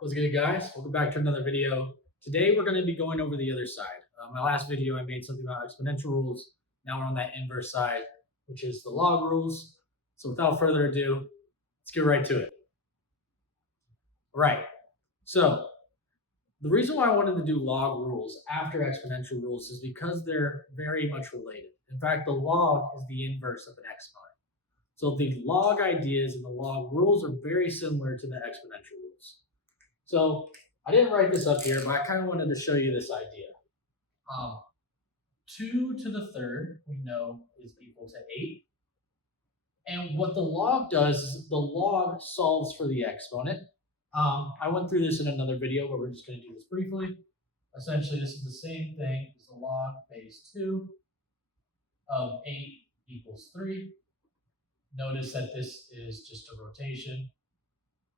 What's good, guys? Welcome back to another video. Today we're going to be going over the other side. My last video I made something about exponential rules. Now we're on that inverse side, which is the log rules. So without further ado, let's get right to it. All right, so the reason why I wanted to do log rules after exponential rules is because they're very much related. In fact, the log is the inverse of an exponent. So the log ideas and the log rules are very similar to the exponential rules. So I didn't write this up here, but I kind of wanted to show you this idea. 2 to the third, we know, is equal to 8. And what the log does is the log solves for the exponent. I went through this in another video, but we're just going to do this briefly. Essentially, this is the same thing as the log base 2 of 8 equals 3. Notice that this is just a rotation.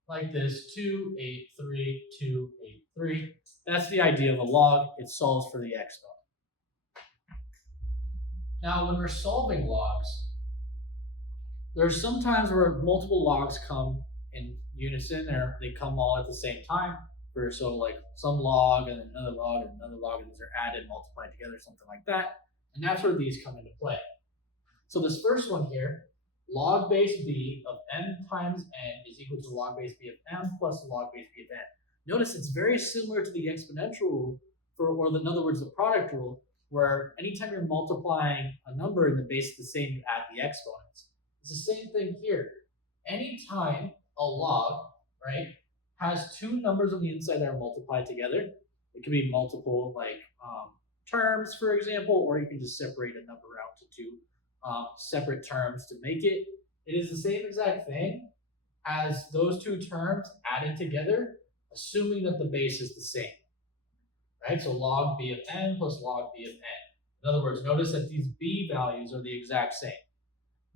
Like this, 2, 8, 3, 2, 8, 3. That's the idea of a log. It solves for the exponent. Now, when we're solving logs, there's some times where multiple logs come in unison, or they come all at the same time. So like some log and another log and another log, and these are added, multiplied together, something like that. And that's where these come into play. So this first one here, log base b of m times n is equal to log base b of m plus log base b of n. Notice it's very similar to the exponential rule, or in other words, the product rule, where anytime you're multiplying a number and the base is the same, you add the exponents. It's the same thing here. Anytime a log, right, has two numbers on the inside that are multiplied together, it can be multiple terms, for example, or you can just separate a number out to two separate terms to make it. It is the same exact thing as those two terms added together, assuming that the base is the same, right? So log b of n plus log b of n. In other words, notice that these b values are the exact same.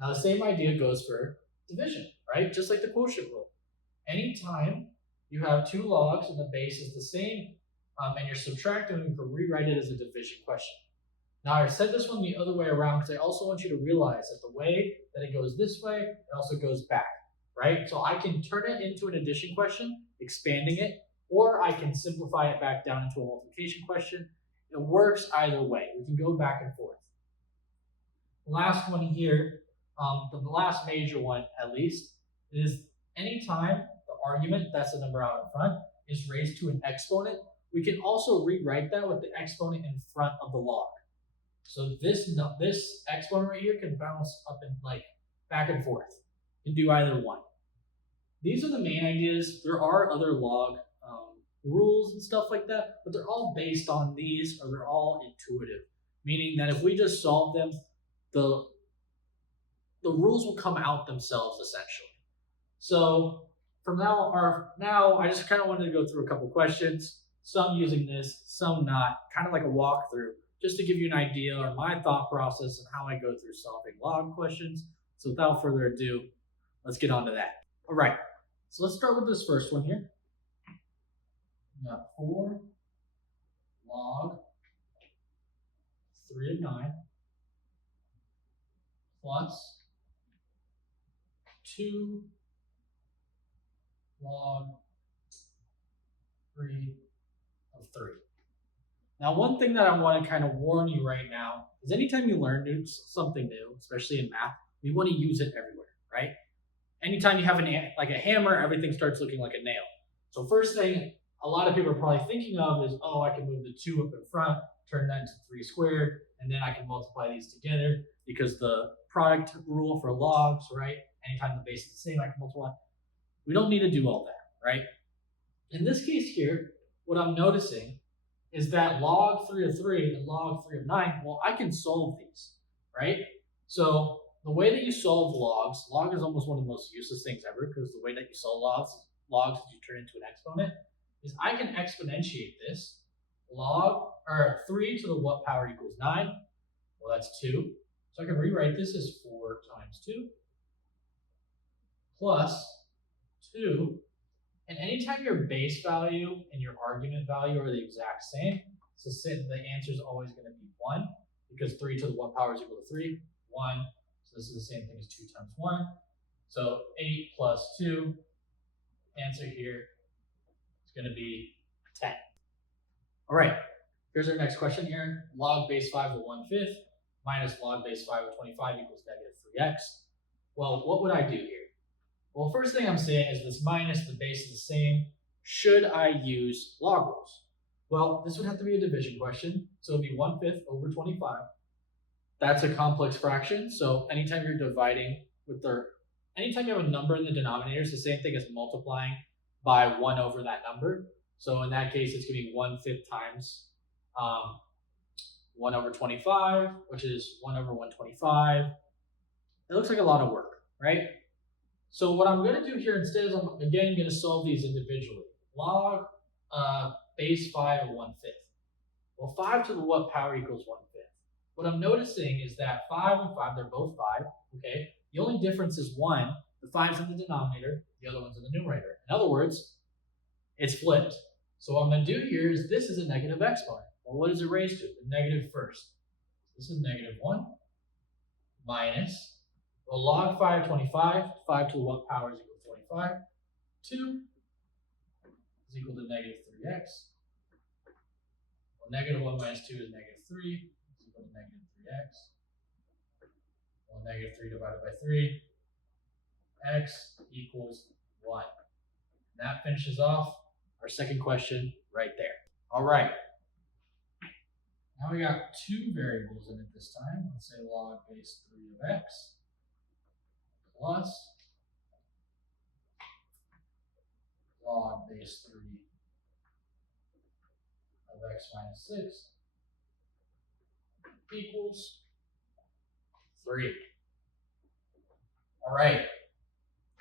Now the same idea goes for division, right? Just like the quotient rule. Anytime you have two logs and the base is the same, and you're subtracting them, you can rewrite it as a division question. Now, I said this one the other way around because I also want you to realize that the way that it goes this way, it also goes back, right? So I can turn it into an addition question, expanding it, or I can simplify it back down into a multiplication question. It works either way. We can go back and forth. The last one here, the last major one at least, is anytime the argument, that's the number out in front, is raised to an exponent, we can also rewrite that with the exponent in front of the log. So this exponent right here can bounce up and back and forth. You can do either one. These are the main ideas. There are other log rules and stuff like that, but they're all based on these, or they're all intuitive, meaning that if we just solve them, the rules will come out themselves essentially. So from now I just kind of wanted to go through a couple questions, some using this, some not, kind of like a walkthrough, just to give you an idea or my thought process and how I go through solving log questions. So without further ado, let's get on to that. All right, so let's start with this first one here. We got 4 log 3 of 9 plus 2 log 3 of 3. Now, one thing that I want to kind of warn you right now is anytime you learn something new, especially in math, we want to use it everywhere, right? Anytime you have a hammer, everything starts looking like a nail. So first thing a lot of people are probably thinking of is, oh, I can move the 2 up in front, turn that into 3 squared, and then I can multiply these together because the product rule for logs, right? Anytime the base is the same, I can multiply. We don't need to do all that, right? In this case here, what I'm noticing is that log 3 of 3 and log 3 of 9, well, I can solve these, right? So the way that you solve logs, log is almost one of the most useless things ever because the way that you solve logs is you turn into an exponent, is I can exponentiate this. Log, or 3 to the what power equals 9? Well, that's 2. So I can rewrite this as 4 times 2 plus 2. And anytime your base value and your argument value are the exact same, so the answer is always going to be 1, because 3 to the what power is equal to 3, 1. So this is the same thing as 2 times 1. So 8 plus 2, answer here going to be 10. All right, here's our next question here. Log base 5 of 1/5 minus log base 5 of 25 equals negative 3x. Well, what would I do here? Well, first thing I'm saying is this minus, the base is the same. Should I use log rules? Well, this would have to be a division question. So it'd be 1/5 over 25. That's a complex fraction. So anytime you're dividing with anytime you have a number in the denominator, it's the same thing as multiplying by 1 over that number. So in that case, it's going to be 1/5 times 1 over 25, which is 1 over 125. It looks like a lot of work, right? So what I'm going to do here instead is I'm again going to solve these individually. Log base 5 of 1/5. Well, 5 to the what power equals 1/5? What I'm noticing is that 5 and 5, they're both 5, okay? The only difference is 1, the 5's in the denominator, the other one's in the numerator. In other words, it's flipped. So what I'm going to do here is this is a negative exponent. Well, what is it raised to? The negative first. This is negative 1 minus, well, log 5 of 25, 5 to the what power is equal to 25? 2 is equal to negative 3x. Well, negative 1 minus 2 is negative 3, is equal to negative 3x. Well, negative 3 divided by 3, x equals 1. And that finishes off our second question right there. All right. Now we got two variables in it this time. Let's say log base 3 of x plus log base 3 of x minus 6 equals 3. All right.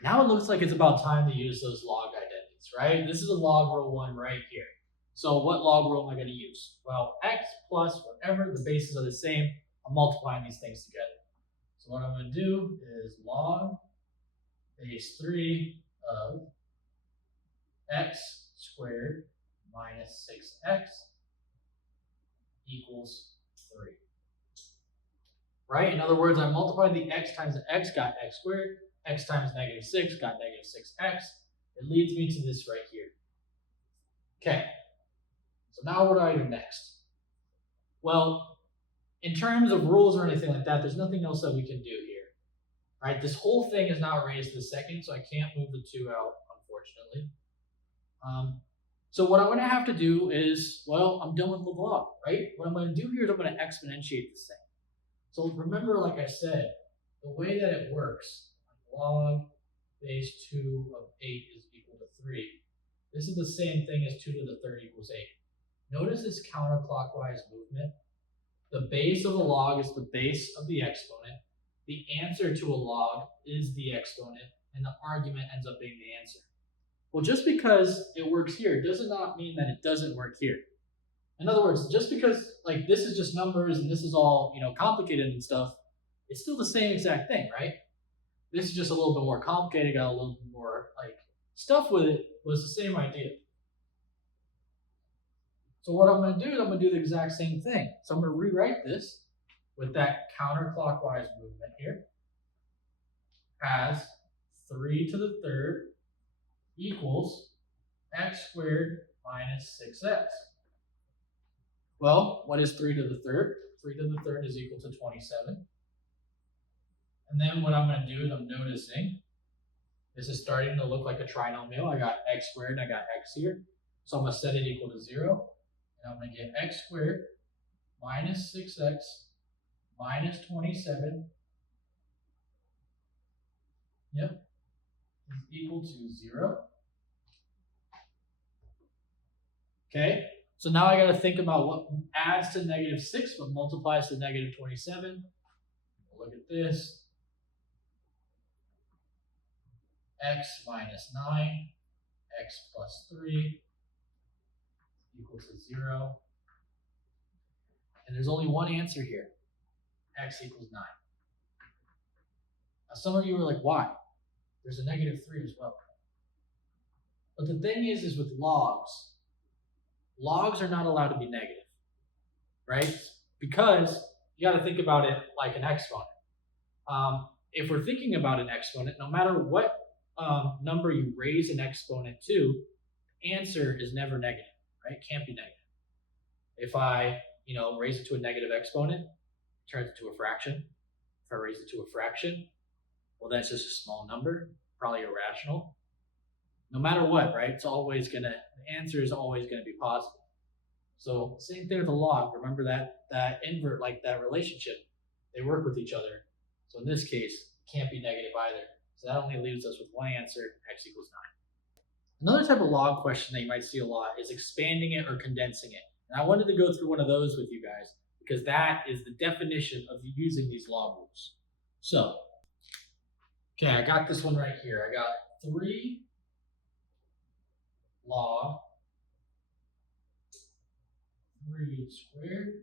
Now it looks like it's about time to use those log identities, right? This is a log rule 1 right here. So what log rule am I going to use? Well, x plus whatever, the bases are the same. I'm multiplying these things together. So what I'm going to do is log base 3 of x squared minus 6x equals 3. Right? In other words, I multiplied the x times the x, got x squared. X times negative 6 got negative 6x. It leads me to this right here. Okay. So now what do I do next? Well, in terms of rules or anything like that, there's nothing else that we can do here. Right? This whole thing is now raised to the second, so I can't move the 2 out, unfortunately. So what I'm going to have to do is, well, I'm done with the log, right? What I'm going to do here is I'm going to exponentiate this thing. So remember, like I said, the way that it works, log base 2 of 8 is equal to 3. This is the same thing as 2 to the third equals 8. Notice this counterclockwise movement. The base of a log is the base of the exponent. The answer to a log is the exponent, and the argument ends up being the answer. Well, just because it works here does not mean that it doesn't work here. In other words, just because like this is just numbers and this is all complicated and stuff, it's still the same exact thing, right? This is just a little bit more complicated, got a little bit more like stuff with it, was the same idea. So what I'm going to do is I'm going to do the exact same thing. So I'm going to rewrite this with that counterclockwise movement here as 3 to the third equals x squared minus 6x. Well, what is 3 to the third? 3 to the third is equal to 27. And then what I'm going to do is I'm noticing this is starting to look like a trinomial. I got x squared and I got x here. So I'm going to set it equal to 0. And I'm going to get x squared minus 6x minus 27. Yep. Is equal to 0. Okay. So now I got to think about what adds to negative 6 but multiplies to negative 27. Look at this. X minus 9, x plus 3 equals to 0. And there's only one answer here. X equals 9. Now some of you are like, why? There's a negative 3 as well. But the thing is with logs are not allowed to be negative, right? Because you got to think about it like an exponent. If we're thinking about an exponent, no matter what number you raise an exponent to, answer is never negative, right? It can't be negative. If I, raise it to a negative exponent, it turns it to a fraction. If I raise it to a fraction, well, that's just a small number, probably irrational. No matter what, right? The answer is always gonna be positive. So same thing with a log. Remember that invert, like that relationship, they work with each other. So in this case, it can't be negative either. So that only leaves us with one answer, x equals 9. Another type of log question that you might see a lot is expanding it or condensing it. And I wanted to go through one of those with you guys because that is the definition of using these log rules. So, okay, I got this one right here. I got 3 log 3 squared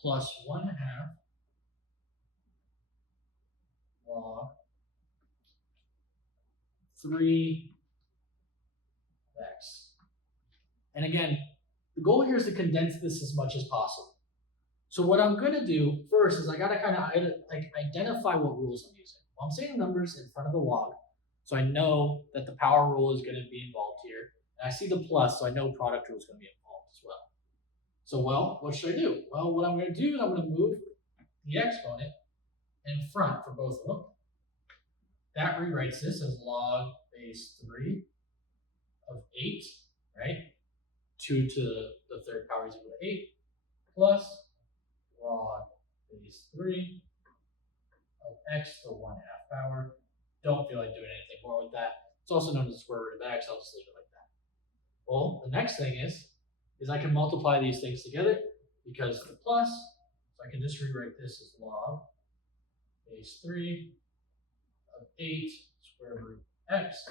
plus 1/2 log 3 of x. And again, the goal here is to condense this as much as possible. So what I'm going to do first is I got to kind of identify what rules I'm using. Well, I'm saying numbers in front of the log, so I know that the power rule is going to be involved here. And I see the plus, so I know product rule is going to be involved as well. So, what should I do? Well, what I'm going to do is I'm going to move the exponent in front for both of them. That rewrites this as log base 3 of 8, right? 2 to the third power is equal to 8, plus log base 3 of x to the 1/2 power. Don't feel like doing anything more with that. It's also known as the square root of x. I'll just leave it like that. Well, the next thing is I can multiply these things together because the plus, so I can just rewrite this as log base 3 of 8 square root x.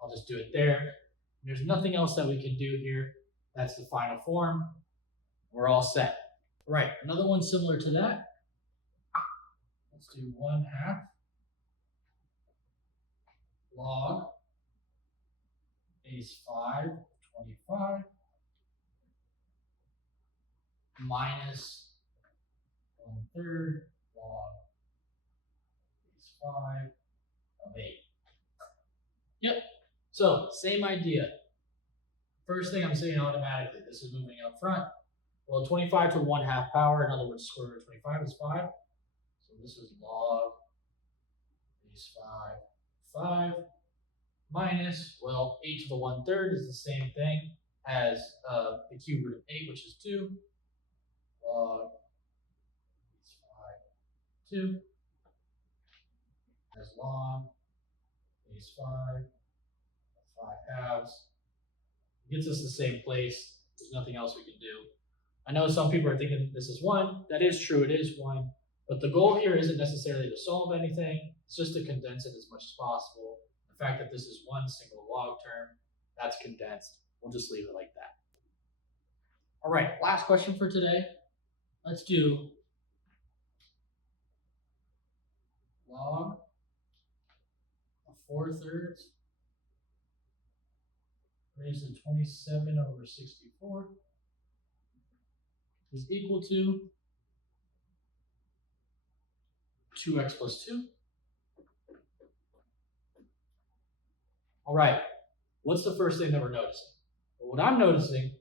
I'll just do it there. There's nothing else that we can do here. That's the final form. We're all set. Right, another one similar to that. Let's do 1/2 log base 5 of 25 minus 1/3 log base 5 of 8. Yep, so same idea. First thing I'm saying automatically, this is moving up front. Well, 25 to the 1/2 power, in other words, square root of 25 is 5. So this is log base 5 minus, well, 8 to the 1/3 is the same thing as the cube root of 8, which is 2. Log base 5, 2. As log base 5 halves. It gets us the same place. There's nothing else we can do. I know some people are thinking this is 1. That is true, it is 1. But the goal here isn't necessarily to solve anything. It's just to condense it as much as possible. The fact that this is one single log term, that's condensed. We'll just leave it like that. All right, last question for today. Let's do log of 4/3 raised to 27 over 64 is equal to 2x plus 2. All right, what's the first thing that we're noticing? Well, what I'm noticing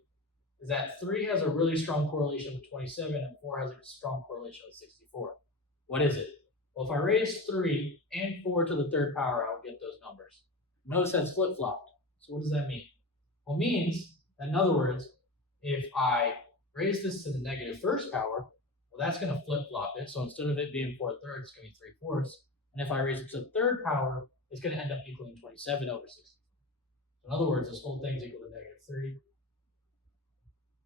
is that 3 has a really strong correlation with 27 and 4 has a strong correlation with 64. What is it? Well, if I raise 3 and 4 to the third power, I'll get those numbers. Notice that's flip-flopped. So what does that mean? Well, it means that, in other words, if I raise this to the negative first power, well, that's going to flip-flop it. So instead of it being 4/3, it's going to be 3/4. And if I raise it to the third power, it's going to end up equaling 27 over 64. So in other words, this whole thing's equal to negative 3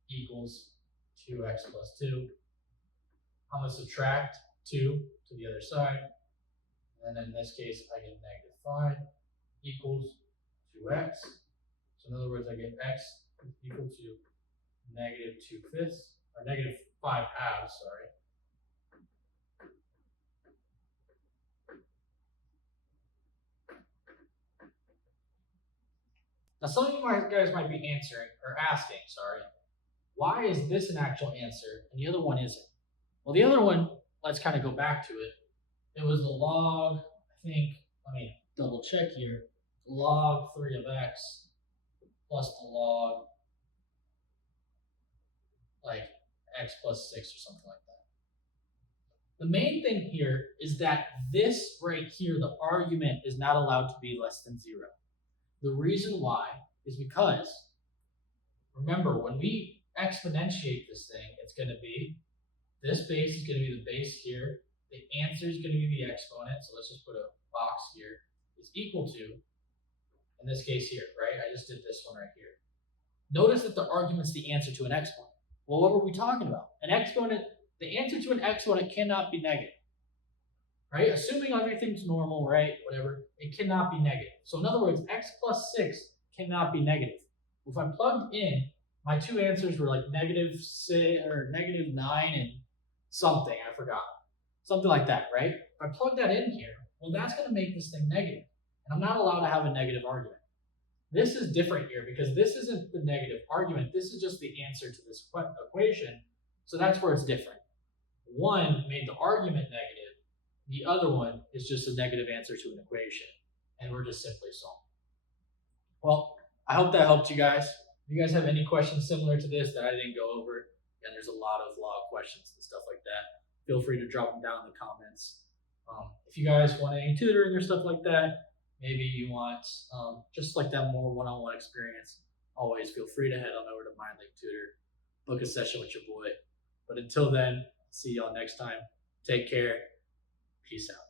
equals 2x plus 2. I'm going to subtract 2 to the other side. And then in this case, I get negative 5 equals 2x. So in other words, I get x equal to negative 2/5, or negative 5/2, sorry. Now some of you guys might be asking, why is this an actual answer and the other one isn't? Well, the other one, let's kind of go back to it. It was the log, let me double check here, log 3 of x plus the log, like x plus 6 or something like that. The main thing here is that this right here, the argument, is not allowed to be less than 0. The reason why is because, remember, when we exponentiate this thing, it's going to be, this base is going to be the base here, the answer is going to be the exponent, so let's just put a box here, is equal to, in this case here, right? I just did this one right here. Notice that the argument's the answer to an exponent. Well, what were we talking about? An exponent, the answer to an exponent cannot be negative, right? Assuming everything's normal, right? Whatever, it cannot be negative. So in other words, x plus 6 cannot be negative. If I plugged in, my two answers were like -6 or -9 and something, I forgot. Something like that, right? If I plug that in here, well, that's going to make this thing negative. And I'm not allowed to have a negative argument. This is different here because this isn't the negative argument. This is just the answer to this equation. So that's where it's different. One made the argument negative. The other one is just a negative answer to an equation. And we're just simply solving. Well, I hope that helped you guys. If you guys have any questions similar to this that I didn't go over, and there's a lot of log questions and stuff like that, feel free to drop them down in the comments. If you guys want any tutoring or stuff like that, maybe you want just like that more one-on-one experience, always feel free to head on over to MindLeap Tutor, book a session with your boy. But until then, see y'all next time. Take care. Peace out.